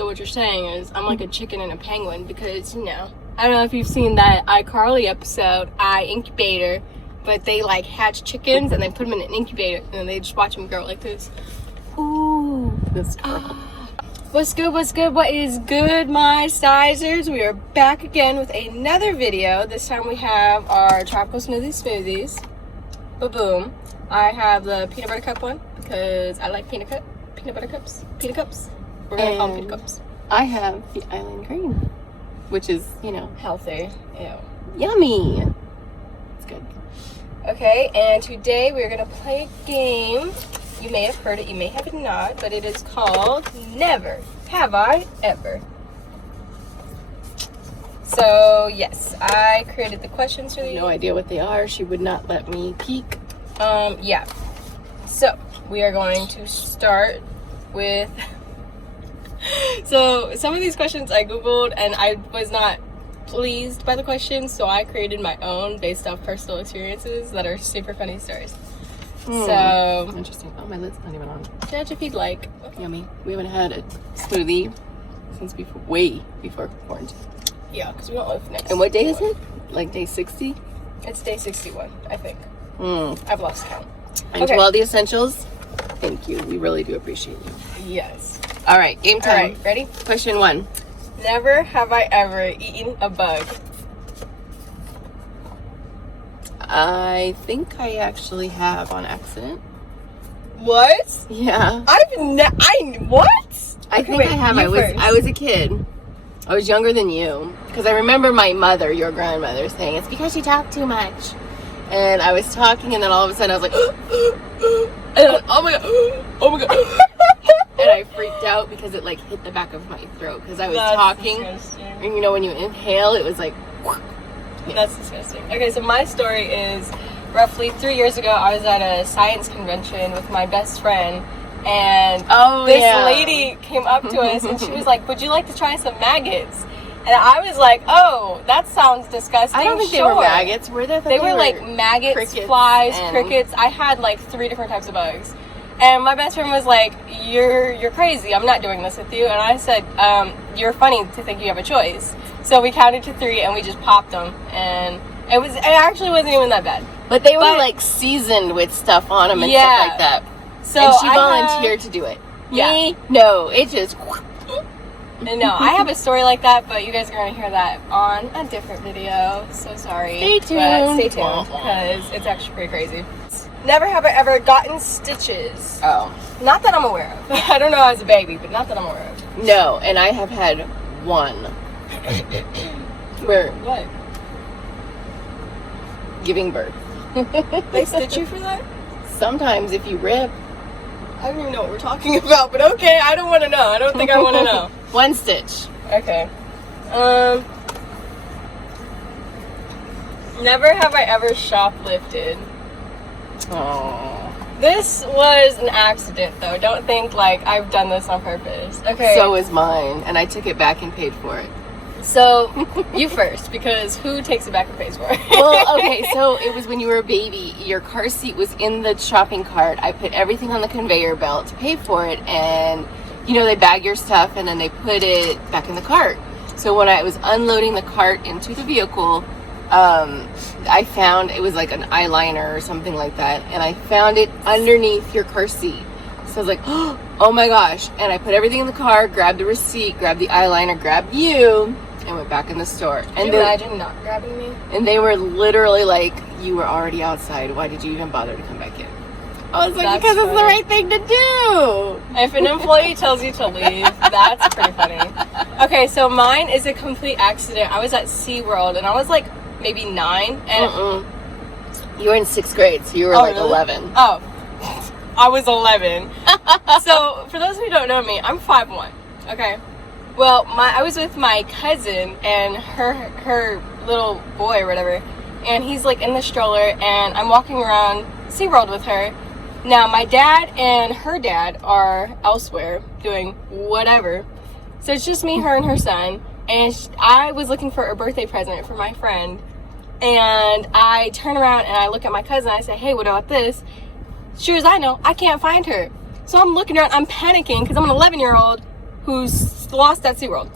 So what you're saying is I'm like a chicken and a penguin because, you know, I don't know if you've seen that iCarly episode, Incubator, but they like hatch chickens and they put them in an incubator and then they just watch them grow like this. Ooh. That's cool. What's good, what is good, my sizers? We are back again with another video. This time we have our tropical smoothies. Ba-boom. I have the peanut butter cup one because I like peanut butter cups. Peanut cups. We're gonna call them peanut cups. I have the island green, which is, you know, Healthy. Ew. yummy. It's good. Okay, and today we're gonna play a game. You may have heard it, you may have not, but it is called Never Have I Ever. So, yes, I created the questions for you. No idea what they are. She would not let me peek. Yeah. So, we are going to start with... So, some of these questions I Googled, and I was not pleased by the questions, so I created my own based off personal experiences that are super funny stories. So interesting. Oh, my lid's not even on. Judge if you'd like. Yummy. We haven't had a smoothie since way before quarantine. Yeah, because we don't live next. And what day is it? Like day 60? It's day 61, I think. I've lost count. And to all the essentials, thank you. We really do appreciate you. Yes. All right, game time. All right, ready? Question 1. Never have I ever eaten a bug. I think I actually have on accident. What? Yeah. What? I think I have. I was a kid. I was younger than you because I remember my mother, your grandmother, saying it's because you talk too much. And I was talking, and then all of a sudden I was like, and then, oh my god, and I freaked out because it like hit the back of my throat because I was talking, disgusting. and you know when you inhale, it was like. That's disgusting. Okay, so my story is roughly 3 years ago. I was at a science convention with my best friend, and this lady came up to us and she was like, "Would you like to try some maggots?" And I was like, "Oh, that sounds disgusting." I don't think they were maggots. Were they? They were like maggots, flies, crickets. I had like 3 different types of bugs. And my best friend was like, "You're crazy. I'm not doing this with you." And I said, "You're funny to think you have a choice." So we counted to 3 and we just popped them, and it actually wasn't even that bad. But they were like seasoned with stuff on them and stuff like that. So and she volunteered to do it. Yeah. Me? No, it just. And no, I have a story like that, but you guys are gonna hear that on a different video. So sorry. Stay tuned. But stay tuned because it's actually pretty crazy. Never have I ever gotten stitches. Oh. Not that I'm aware of. I don't know as a baby, but not that I'm aware of. No, and I have had one. Where? What? Giving birth. They stitch you for that? Sometimes if you rip. I don't even know what we're talking about, but okay, I don't want to know. I don't think I want to know. 1 stitch. Okay. Never have I ever shoplifted. Oh. This was an accident, though. Don't think like I've done this on purpose. Okay. So is mine, and I took it back and paid for it. So, you first, because who takes it back and pays for it? Well, okay, so it was when you were a baby. Your car seat was in the shopping cart. I put everything on the conveyor belt to pay for it, and, you know, they bag your stuff, and then they put it back in the cart. So when I was unloading the cart into the vehicle, I found, it was like an eyeliner or something like that, and I found it underneath your car seat. So I was like, oh my gosh. And I put everything in the car, grabbed the receipt, grabbed the eyeliner, grabbed you, and went back in the store. Can you imagine not grabbing me? And they were literally like, you were already outside. Why did you even bother to come back in? I was like, because it's the right thing to do. If an employee tells you to leave, that's pretty funny. Okay, so mine is a complete accident. I was at SeaWorld, and I was like maybe 9. And you were in 6th grade, so you were like 11. Oh, I was 11. So, for those who don't know me, I'm 5'1", okay? Well, I was with my cousin and her little boy or whatever, and he's like in the stroller, and I'm walking around SeaWorld with her. Now, my dad and her dad are elsewhere doing whatever, so it's just me, her, and her son, and I was looking for a birthday present for my friend, and I turn around and I look at my cousin, and I say, "Hey, what about this?" Sure as I know, I can't find her. So I'm looking around, I'm panicking because I'm an 11-year-old who's lost at SeaWorld.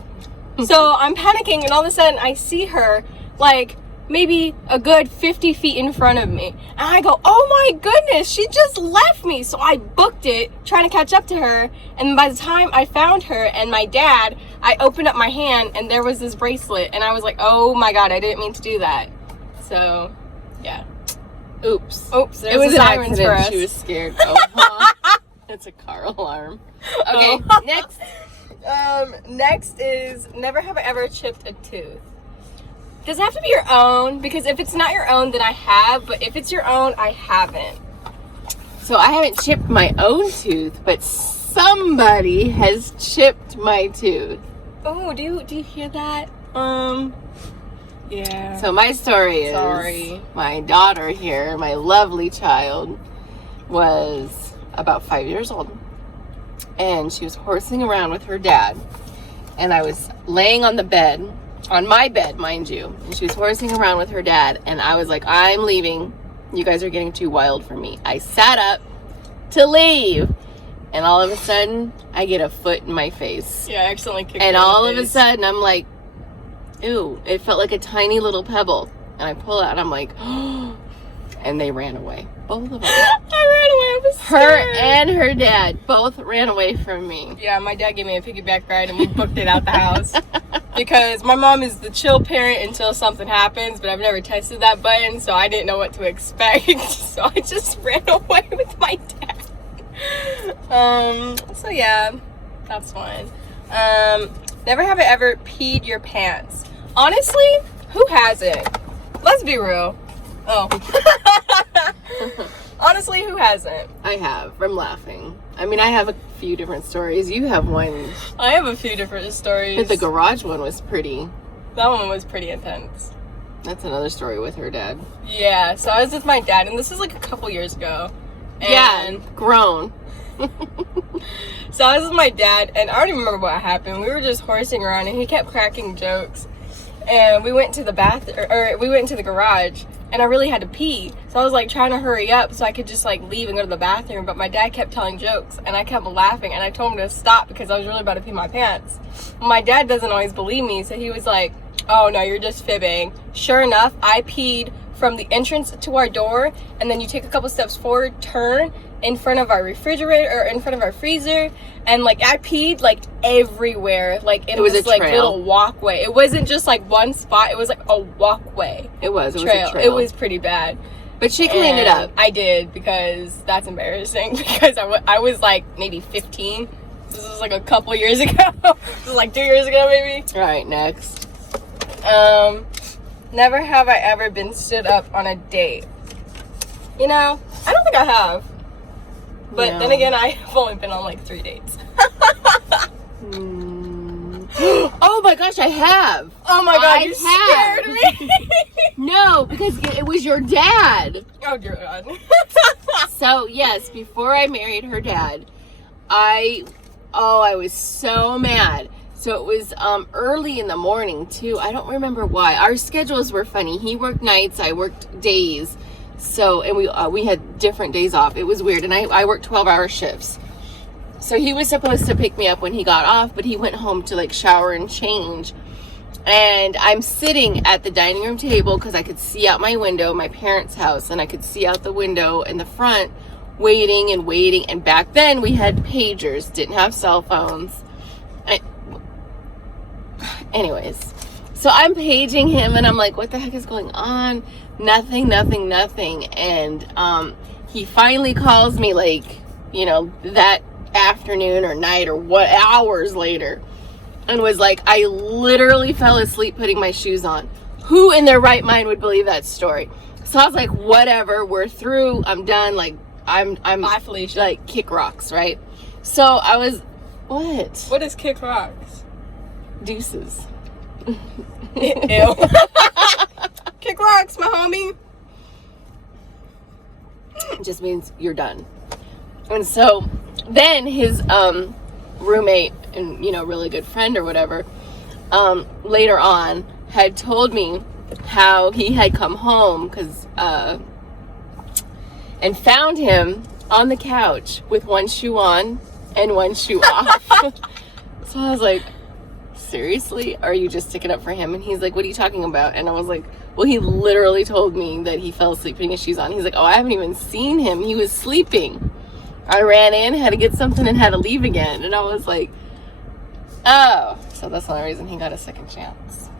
So I'm panicking, and all of a sudden I see her like maybe a good 50 feet in front of me. And I go, oh my goodness, she just left me. So I booked it, trying to catch up to her. And by the time I found her and my dad, I opened up my hand and there was this bracelet. And I was like, oh my God, I didn't mean to do that. So, yeah. Oops. Oops, It was an sirens for accident. us. She was scared. Oh, it's a car alarm. Okay, Oh. next. Next is never have I ever chipped a tooth. Does it have to be your own? Because if it's not your own, then I have. But if it's your own, I haven't. So I haven't chipped my own tooth, but somebody has chipped my tooth. Oh, do you hear that? Yeah. So my story is, Sorry. my daughter here, my lovely child, was about 5 years old. And she was horsing around with her dad. And I was laying on the bed, on my bed, mind you. And she was horsing around with her dad. And I was like, I'm leaving. You guys are getting too wild for me. I sat up to leave. And all of a sudden, I get a foot in my face. Yeah, I accidentally kicked And her in the all of a face. sudden, I'm like, ew. It felt like a tiny little pebble. And I pull out, and I'm like, oh. And they ran away. Both of them. I ran away. I was Her scared. and her dad both ran away from me. Yeah, my dad gave me a piggyback ride and we booked it out the house. Because my mom is the chill parent until something happens, but I've never tested that button, so I didn't know what to expect. So I just ran away with my dad. So yeah, that's fun. Never have I ever peed your pants. Honestly, who hasn't? Let's be real. Oh. Honestly, who hasn't? I have, from laughing. I mean, I have a few different stories. You have one. I have a few different stories. But the garage one was pretty. That one was pretty intense. That's another story with her dad. Yeah, so I was with my dad, and this was like a couple years ago. And Yeah, grown. so I was with my dad, and I don't even remember what happened. We were just horsing around, and he kept cracking jokes. And we went to the we went into the garage, and I really had to pee. So I was like trying to hurry up so I could just like leave and go to the bathroom. But my dad kept telling jokes, and I kept laughing, and I told him to stop because I was really about to pee my pants. My dad doesn't always believe me, so he was like, oh no, you're just fibbing. Sure enough, I peed from the entrance to our door, and then you take a couple steps forward, turn in front of our refrigerator or in front of our freezer, and like I peed like everywhere. Like it was a like trail. little walkway. It wasn't just like one spot, it was like a walkway. It was a trail. It was pretty bad. But she cleaned it And up. I did, because that's embarrassing. Because I was like maybe 15. This was like a couple years ago. This was like 2 years ago maybe. All right, next. Never have I ever been stood up on a date. You know, I don't think I have. But No. then again, I've only been on like 3 dates. Oh my gosh, I have. Oh my God, I you have. scared me. No, because it was your dad. Oh dear God. So yes, before I married her dad, I was so mad. So it was early in the morning too. I don't remember why. Our schedules were funny. He worked nights, I worked days. So, and we had different days off. It was weird. And I worked 12-hour shifts. So he was supposed to pick me up when he got off, but he went home to like shower and change. And I'm sitting at the dining room table because I could see out my window, my parents' house, and I could see out the window in the front, waiting and waiting. And back then we had pagers, didn't have cell phones. Anyways, so I'm paging him and I'm like, what the heck is going on? Nothing. And he finally calls me like, you know, that afternoon or night or what, hours later, and was like, I literally fell asleep putting my shoes on. Who in their right mind would believe that story? So I was like, whatever, we're through, I'm done. Like I'm Bye, Felicia. like kick rocks, right? So I was, what? What is kick rocks? Deuces. Ew. Kick rocks, my homie. It just means you're done. And so then his roommate and, you know, really good friend or whatever, later on had told me how he had come home and found him on the couch with one shoe on and one shoe off. So I was like, seriously? Or are you just sticking up for him? And he's like, what are you talking about? And I was like, well, he literally told me that he fell asleep putting his shoes on. He's like, oh, I haven't even seen him. He was sleeping. I ran in, had to get something, and had to leave again. And I was like, oh. So that's the only reason he got a second chance.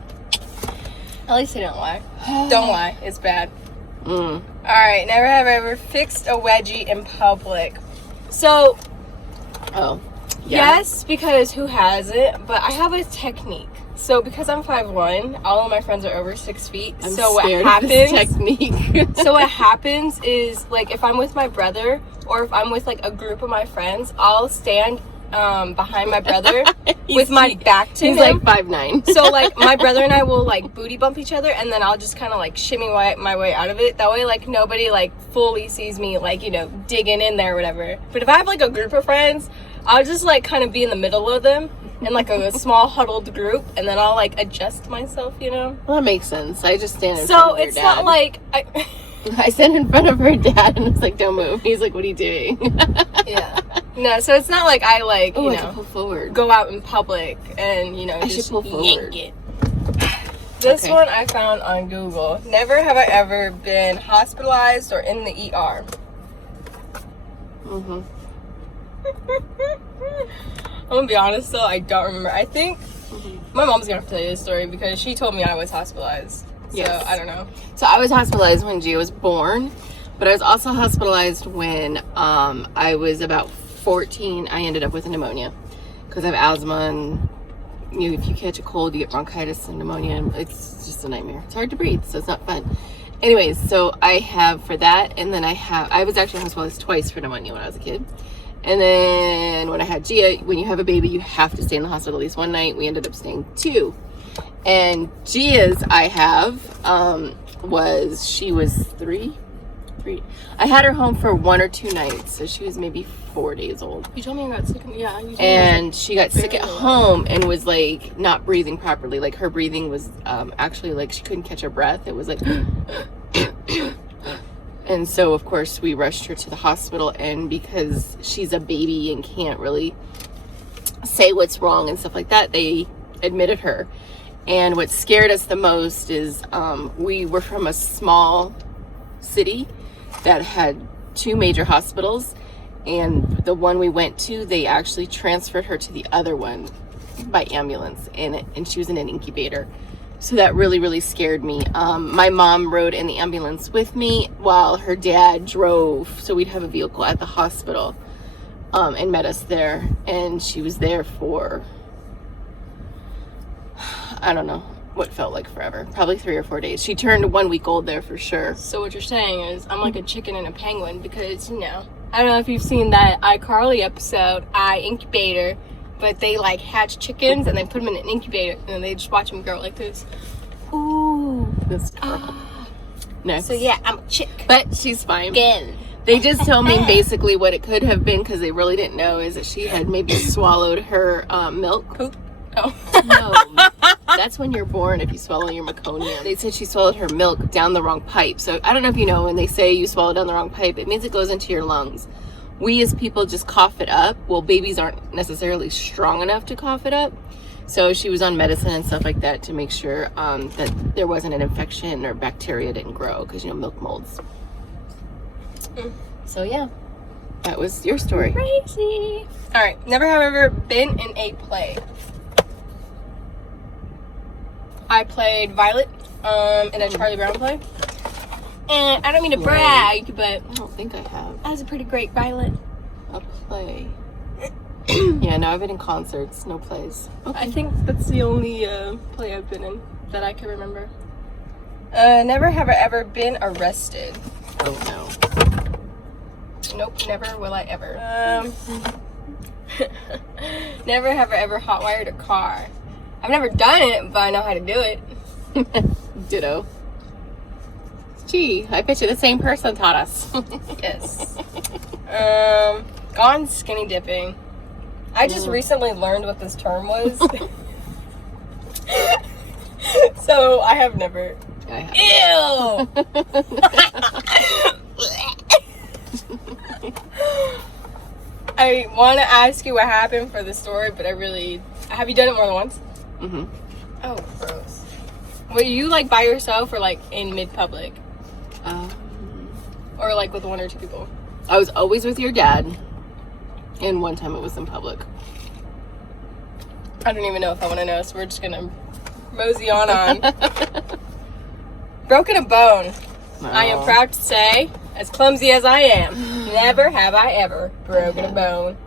At least he didn't lie. Don't lie. It's bad. Mm. Alright, never have I ever fixed a wedgie in public. So, Oh. Yeah. yes, because who hasn't? But I have a technique. So because I'm 5'1", all of my friends are over 6 feet. I'm so what scared of this happens? technique. So what happens is, like, if I'm with my brother or if I'm with like a group of my friends, I'll stand behind my brother with my back to He's him. like 5'9". So like my brother and I will like booty bump each other, and then I'll just kind of like shimmy my way out of it. That way like nobody like fully sees me like, you know, digging in there or whatever. But if I have like a group of friends, I'll just like kind of be in the middle of them in like a small huddled group, and then I'll like adjust myself, you know. Well, that makes sense. I just stand in front So of your it's dad. not like I stand in front of her dad and it's like, don't move. He's like, what are you doing? yeah. No, so it's not like I like, Oh, you I should know, pull forward. go out in public and, you know, I should just pull forward. yank it. This Okay. one I found on Google. Never have I ever been hospitalized or in the ER. Mm-hmm. I'm gonna be honest though, I don't remember. I think Mm-hmm. my mom's gonna have to tell you this story because she told me I was hospitalized. So Yes. I don't know. So I was hospitalized when Gia was born, but I was also hospitalized when I was about 14. I ended up with a pneumonia because I have asthma, and you know, if you catch a cold, you get bronchitis and pneumonia, and it's just a nightmare. It's hard to breathe, so it's not fun. Anyways, so I have for that, and then I was actually hospitalized twice for pneumonia when I was a kid. And then when I had Gia, when you have a baby, you have to stay in the hospital at least one night. We ended up staying 2. And Gia's I have she was 3. I had her home for 1 or 2 nights, so she was maybe 4 days old. You told me I got sick. Yeah. You told And she got sick at barely. home and was like not breathing properly. Like her breathing was actually like she couldn't catch her breath. It was like and so of course we rushed her to the hospital, and because she's a baby and can't really say what's wrong and stuff like that, they admitted her. And what scared us the most is we were from a small city that had 2 major hospitals, and the one we went to, they actually transferred her to the other one by ambulance, and she was in an incubator. So that really, really scared me. My mom rode in the ambulance with me while her dad drove, so we'd have a vehicle at the hospital, and met us there. And she was there for, I don't know what felt like forever, probably 3 or 4 days. She turned 1 week old there for sure. So what you're saying is I'm like a chicken and a penguin because, you know, I don't know if you've seen that iCarly episode, Incubator, but they like hatch chickens and they put them in an incubator and then they just watch them grow like this. Ooh. That's terrible. Next. So yeah, I'm a chick. But she's fine. Again. They just told me basically what it could have been, because they really didn't know, is that she had maybe swallowed her milk. Poop. Oh. No. That's when you're born, if you swallow your meconium. They said she swallowed her milk down the wrong pipe. So I don't know if you know, when they say you swallow down the wrong pipe, it means it goes into your lungs. We as people just cough it up. Well, babies aren't necessarily strong enough to cough it up. So she was on medicine and stuff like that to make sure that there wasn't an infection or bacteria didn't grow, because, you know, milk molds. So yeah, that was your story. Crazy. All right. Never have I ever been in a play. I played Violet in a Charlie Brown play. And I don't mean to brag, but I don't think I have I was a pretty great Violet. a play. Yeah, no, I've been in concerts, no plays. Okay. I think that's the only play I've been in that I can remember. Never have I ever been arrested. Oh no. Nope, never will I ever. Never have I ever hotwired a car. I've never done it, but I know how to do it. Ditto. Gee, I bet you the same person taught us. Yes. Gone skinny dipping. I just recently learned what this term was. So I have never. I have. Ew! I want to ask you what happened for the story, but have you done it more than once? Mm-hmm. Oh, gross. Were you like by yourself or like in mid-public? Or like with one or two people? I was always with your dad. And one time it was in public. I don't even know if I want to know, so we're just gonna mosey on. Broken a bone. No. I am proud to say, as clumsy as I am, never have I ever broken a bone.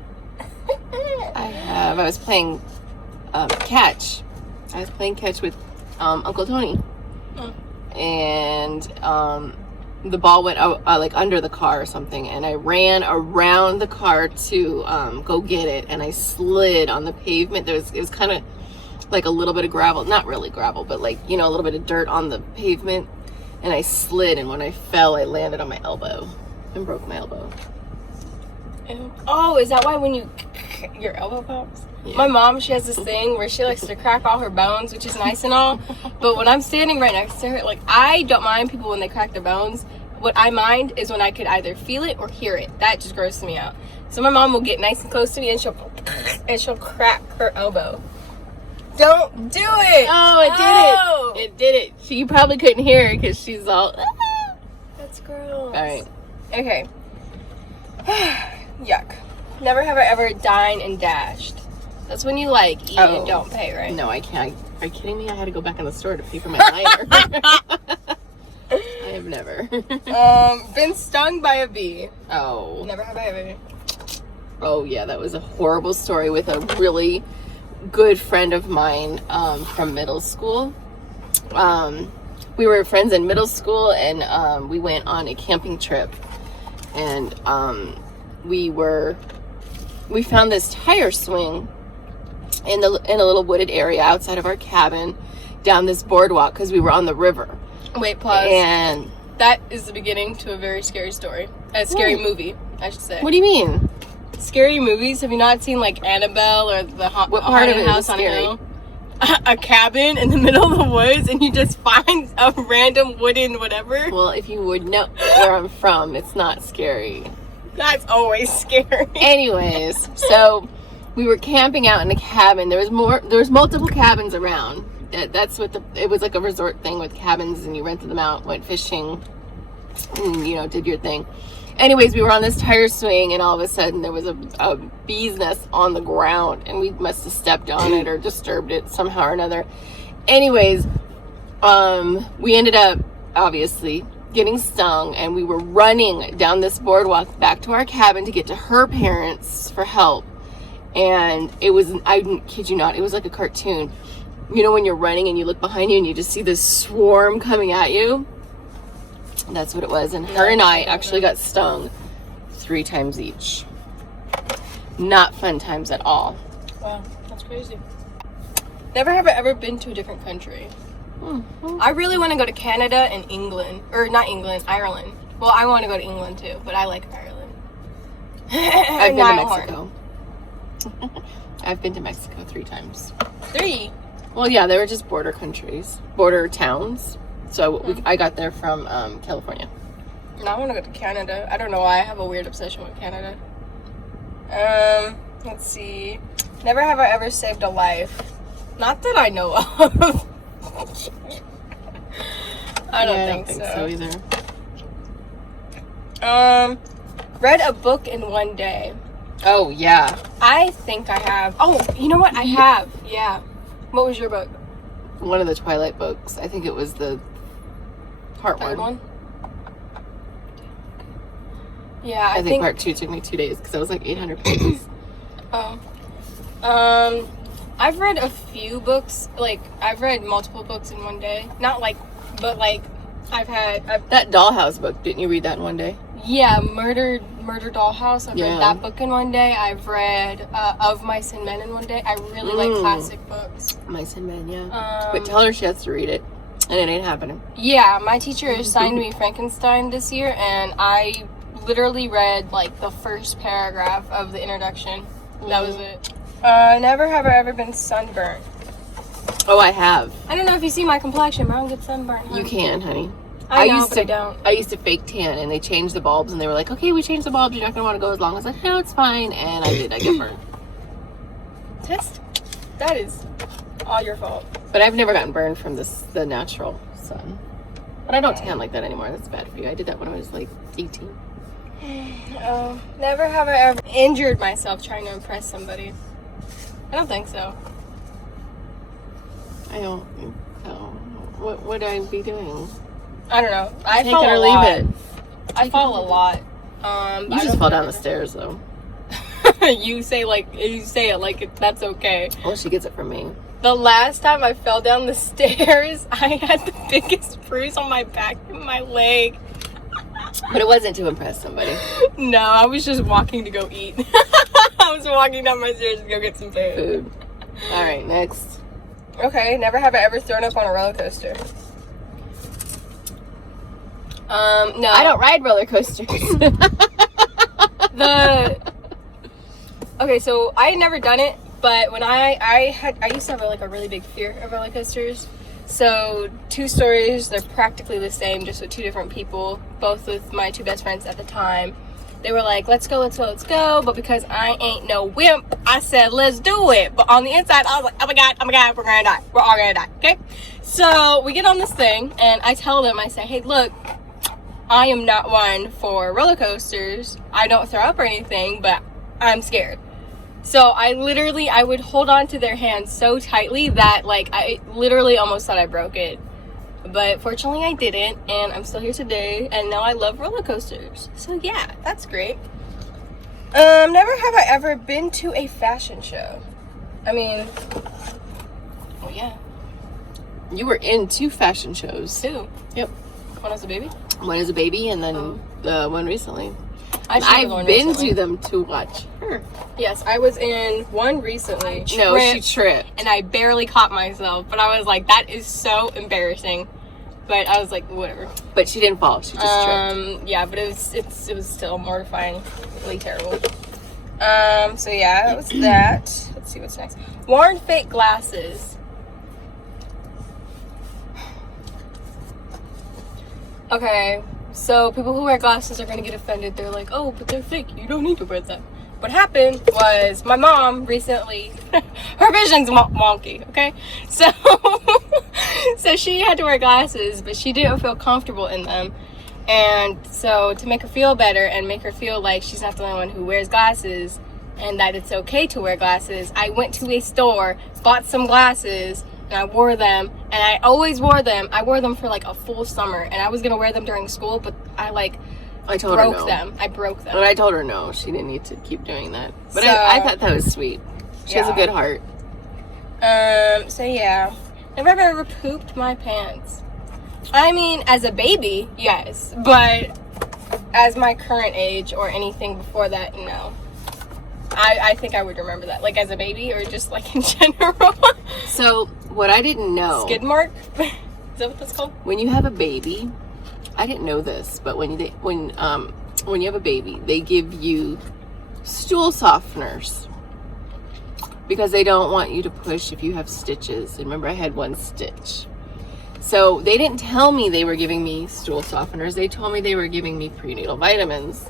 I have. I was playing catch. I was playing catch with Uncle Tony. And the ball went out, like under the car or something, and I ran around the car to go get it, and I slid on the pavement. It was kind of like a little bit of gravel, not really gravel, but like, you know, a little bit of dirt on the pavement, and I slid, and when I fell, I landed on my elbow and broke my elbow. Oh, is that why when your elbow pops? Yeah. My mom, she has this thing where she likes to crack all her bones, which is nice and all, but when I'm standing right next to her, like, I don't mind people when they crack their bones. What I mind is when I could either feel it or hear it. That just grosses me out. So my mom will get nice and close to me and she'll crack her elbow. Don't do it! Oh, it did it! It did it. You probably couldn't hear her because she's all... That's gross. All right. Okay. Yuck. Never have I ever dined and dashed. That's when you like eat and don't pay, right? No, I can't. Are you kidding me? I had to go back in the store to pay for my lighter. I have never. Been stung by a bee. Oh. Never have I ever. Oh yeah, that was a horrible story with a really good friend of mine from middle school. We were friends in middle school, and we went on a camping trip, and we found this tire swing in a little wooded area outside of our cabin down this boardwalk because we were on the river. Wait, pause. And that is the beginning to a very scary story. A scary movie, I should say. What do you mean? Scary movies? Have you not seen like Annabelle or the what part of it House was on scary? a Hill? A cabin in the middle of the woods, and you just find a random wooden whatever. Well, if you would know where I'm from, it's not scary. That's always scary. Anyways, so we were camping out in a cabin. There was multiple cabins around. That's what it was, like a resort thing with cabins, and you rented them out, went fishing, and, you know, did your thing. Anyways, we were on this tire swing, and all of a sudden there was a bee's nest on the ground, and we must have stepped on it or disturbed it somehow or another. Anyways, we ended up obviously getting stung, and we were running down this boardwalk back to our cabin to get to her parents for help. And it was, I kid you not, it was like a cartoon. You know when you're running and you look behind you and you just see this swarm coming at you? That's what it was. And her and I actually got stung 3 times each. Not fun times at all. Wow, that's crazy. Never have I ever been to a different country. Mm-hmm. I really want to go to Canada and England. Or not England, Ireland. Well, I want to go to England too, but I like Ireland. I've been to Mexico. I've been to Mexico 3 times. 3? Well, yeah, they were just border countries, border towns. So I got there from California. No, I want to go to Canada. I don't know why. I have a weird obsession with Canada. Let's see. Never have I ever saved a life. Not that I know of. I don't think so either. Read a book in one day. Oh, yeah. I think I have. Oh, you know what? I have. Yeah. What was your book? One of the Twilight books. I think it was the part 1. Yeah, I think part 2 took me 2 days because it was like 800 pages. Oh. I've read a few books. Like, I've read multiple books in one day. Not like, but like, that Dollhouse book, didn't you read that in one day? Yeah, Murder Dollhouse. I've read that book in one day. I've read Of Mice and Men in one day. I really like classic books. Mice and Men, yeah. But tell her she has to read it, and it ain't happening. Yeah, my teacher assigned me Frankenstein this year, and I literally read like the first paragraph of the introduction. That was it. Never have I ever been sunburnt. Oh, I have. I don't know if you see my complexion, but I don't get sunburnt. Honey. You can, honey. I don't. I used to fake tan, and they changed the bulbs, and they were like, okay, we changed the bulbs, you're not going to want to go as long. I was like, no, it's fine, and I did. I get burned. That is all your fault. But I've never gotten burned from the natural sun. But I don't tan like that anymore. That's bad for you. I did that when I was like 18. Oh, never have I ever injured myself trying to impress somebody. I don't think so. I don't think so. What would I be doing? I don't know. I Take fall it or a leave lot. it. I fall a lot. You just fall down the stairs though. you say it like that's okay. Well, she gets it from me. The last time I fell down the stairs, I had the biggest bruise on my back and my leg. But it wasn't to impress somebody. No, I was just walking to go eat. I was walking down my stairs to go get some food. All right, next. Okay, never have I ever thrown up on a roller coaster. No. I don't ride roller coasters. Okay, so I had never done it, but when I used to have like a really big fear of roller coasters. So 2 stories, they're practically the same, just with 2 different people, both with my 2 best friends at the time. They were like, let's go. But because I ain't no wimp, I said, let's do it. But on the inside, I was like, oh my God, we're gonna die. We're all gonna die, okay? So we get on this thing, and I tell them, I say, hey, look, I am not one for roller coasters. I don't throw up or anything, but I'm scared. So I would hold on to their hands so tightly that like I literally almost thought I broke it. But fortunately I didn't, and I'm still here today, and now I love roller coasters. So yeah, that's great. Never have I ever been to a fashion show. I mean, well, yeah. You were in 2 fashion shows. 2. Yep. One as a baby? One as a baby, and then the one recently. I've been to them to watch her. Yes, I was in one recently. No, she tripped. And I barely caught myself, but I was like, that is so embarrassing. But I was like, whatever. But she didn't fall. She just tripped. Yeah, but it was still mortifyingly terrible. So yeah, that was that. Let's see what's next. Worn fake glasses. Okay, so people who wear glasses are gonna get offended. They're like, oh, but they're fake. You don't need to wear them. What happened was my mom recently, her vision's wonky, okay? So she had to wear glasses, but she didn't feel comfortable in them. And so to make her feel better and make her feel like she's not the only one who wears glasses and that it's okay to wear glasses, I went to a store, bought some glasses, and I wore them, and I always wore them. I wore them for like a full summer, and I was gonna wear them during school, but I broke them. I broke them. But I told her no, she didn't need to keep doing that. But So, I thought that was sweet. She has a good heart. So yeah. Never have I ever pooped my pants. I mean, as a baby, yes. But as my current age or anything before that, no. I think I would remember that. Like as a baby or just like in general. So what I didn't know. Skid mark? Is that what that's called? When you have a baby, I didn't know this, but when you have a baby, they give you stool softeners because they don't want you to push if you have stitches. And remember, I had 1 stitch. So they didn't tell me they were giving me stool softeners. They told me they were giving me prenatal vitamins.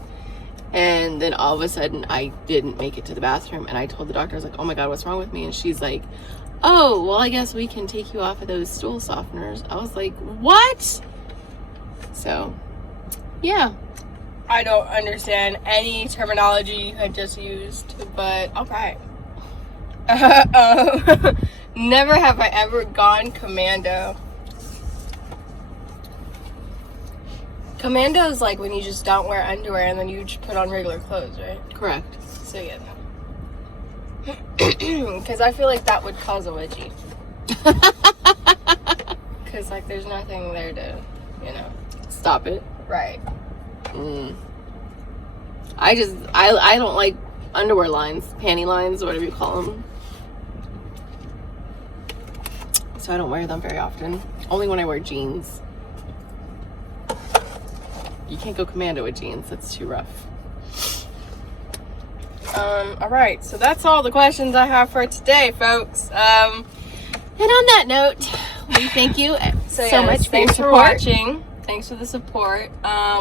And then all of a sudden, I didn't make it to the bathroom. And I told the doctor, I was like, oh my God, what's wrong with me? And she's like, oh, well, I guess we can take you off of those stool softeners. I was like, what? So, yeah. I don't understand any terminology you had just used, but okay. Never have I ever gone commando. Commando is like when you just don't wear underwear and then you just put on regular clothes, right? Correct. So yeah, no. Because I feel like that would cause a wedgie. Because like there's nothing there to, Stop it. Right. I don't like underwear lines, panty lines, whatever you call them. So I don't wear them very often. Only when I wear jeans. You can't go commando with jeans. That's too rough. All right. So that's all the questions I have for today, folks. And on that note, we thank you so much for your thanks support. for watching. Thanks for the support.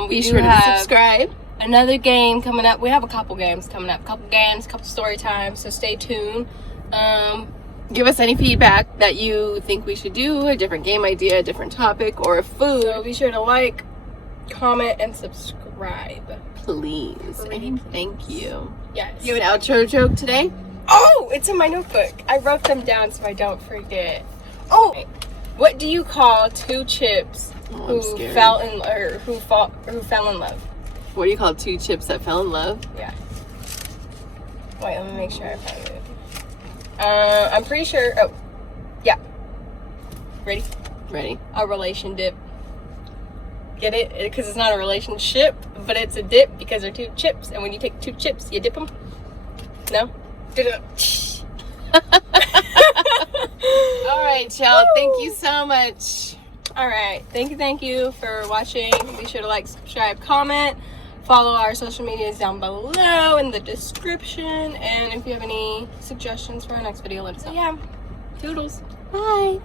Be sure to subscribe. Another game coming up. We have a couple games coming up. Couple story times. So stay tuned. Give us any feedback that you think we should do, a different game idea, a different topic, or a food. So be sure to like, comment, and subscribe. Please. And thank you. Yes. You have an outro joke today? Oh, it's in my notebook. I wrote them down so I don't forget. Oh, what do you call two chips who fell in love? What do you call two chips that fell in love? Yeah. Wait, let me make sure I found it. I'm pretty sure. Oh, yeah. Ready? Ready. A relation dip. Get it? Because it's not a relationship, but it's a dip because they're two chips, and when you take two chips, you dip them. No? All right, y'all. Thank you so much. All right. Thank you for watching. Be sure to like, subscribe, comment. Follow our social medias down below in the description. And if you have any suggestions for our next video, let us know. Yeah. Toodles. Bye.